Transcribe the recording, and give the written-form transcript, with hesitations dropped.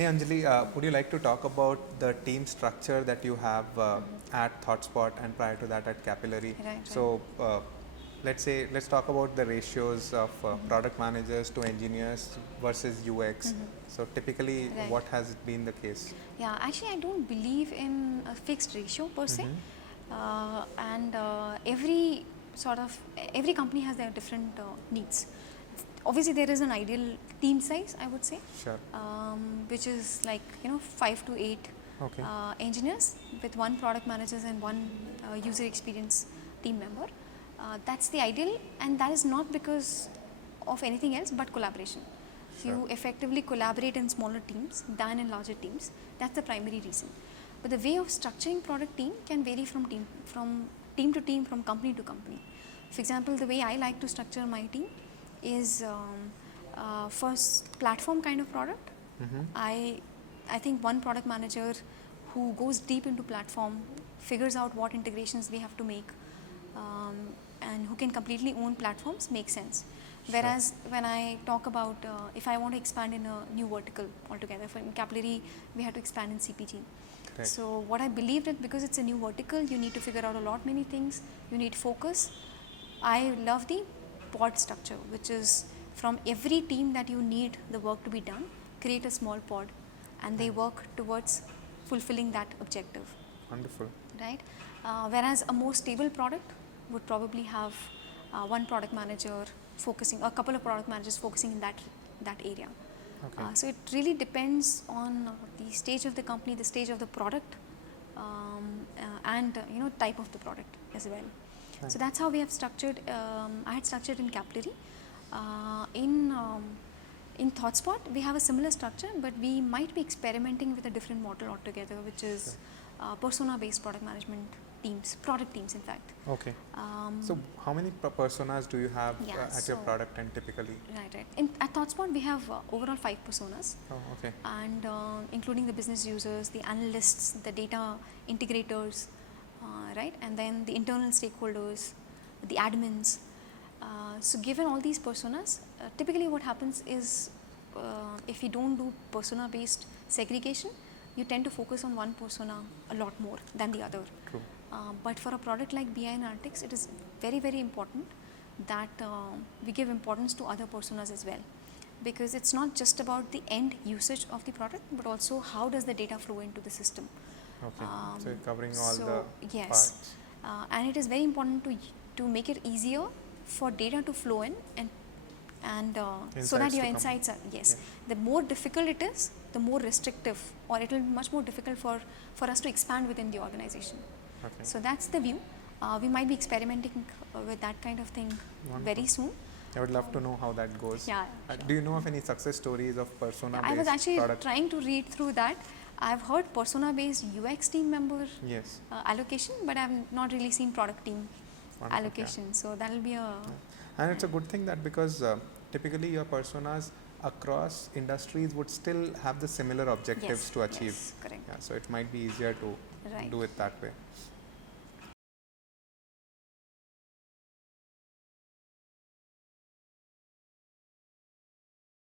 Hey Anjali, would you like to talk about the team structure that you have at ThoughtSpot and prior to that at Capillary? Right. So let's talk about the ratios of product managers to engineers versus UX. So typically, Right. what has been the case? Yeah, actually, I don't believe in a fixed ratio per se, and every company has their different needs. Obviously, there is an ideal team size, I would say, Sure. which is like 5 to 8 Okay. engineers with one product managers and one user experience team member. That's the ideal, and that is not because of anything else but collaboration. Sure. You effectively collaborate in smaller teams than in larger teams. That's the primary reason. But the way of structuring product team can vary from team to team, from company to company. For example, the way I like to structure my team is first platform kind of product. I think one product manager who goes deep into platform, figures out what integrations we have to make, and who can completely own platforms makes sense. Whereas when I talk about if I want to expand in a new vertical altogether, for in Capillary we had to expand in CPG. Right. So what I believed it, because it's a new vertical, you need to figure out a lot many things. You need focus. I love the pod structure, which is from every team that you need the work to be done, create a small pod, and they work towards fulfilling that objective. Wonderful. Right? Whereas a more stable product would probably have one product manager focusing, a couple of product managers focusing in that area. Okay. So it really depends on the stage of the company, the stage of the product, and type of the product as well. Right. So that's how we have structured. I had structured in Capillary. In ThoughtSpot, we have a similar structure, but we might be experimenting with a different model altogether, which is persona-based product management teams, product teams, in fact. Okay. So how many personas do you have at your so- product and typically? Right. At ThoughtSpot, we have overall 5 personas, Oh, okay. and including the business users, the analysts, the data integrators, right, and then the internal stakeholders, the admins. So given all these personas, typically what happens is if you don't do persona-based segregation, you tend to focus on one persona a lot more than the other. True. But for a product like BI and Analytics, it is very, very important that we give importance to other personas as well, because it's not just about the end usage of the product, but also how does the data flow into the system. Okay. So you're covering all so the yes, parts. and it is very important to make it easier for data to flow in and so that Insights your to come. insights are Yeah. The more difficult it is, the more restrictive, or it will be much more difficult for us to expand within the organization. Okay. So that's the view. We might be experimenting with that kind of thing very soon. I would love to know how that goes. Yeah. Do you know of any success stories of persona-based I was actually product? trying to read through that. I've heard persona-based UX team member Yes. allocation, but I've not really seen product team Wonderful, allocation. So that'll be a And it's a good thing that because typically your personas across industries would still have the similar objectives yes, to achieve. Yes, correct. Yeah, so it might be easier to Right. do it that way.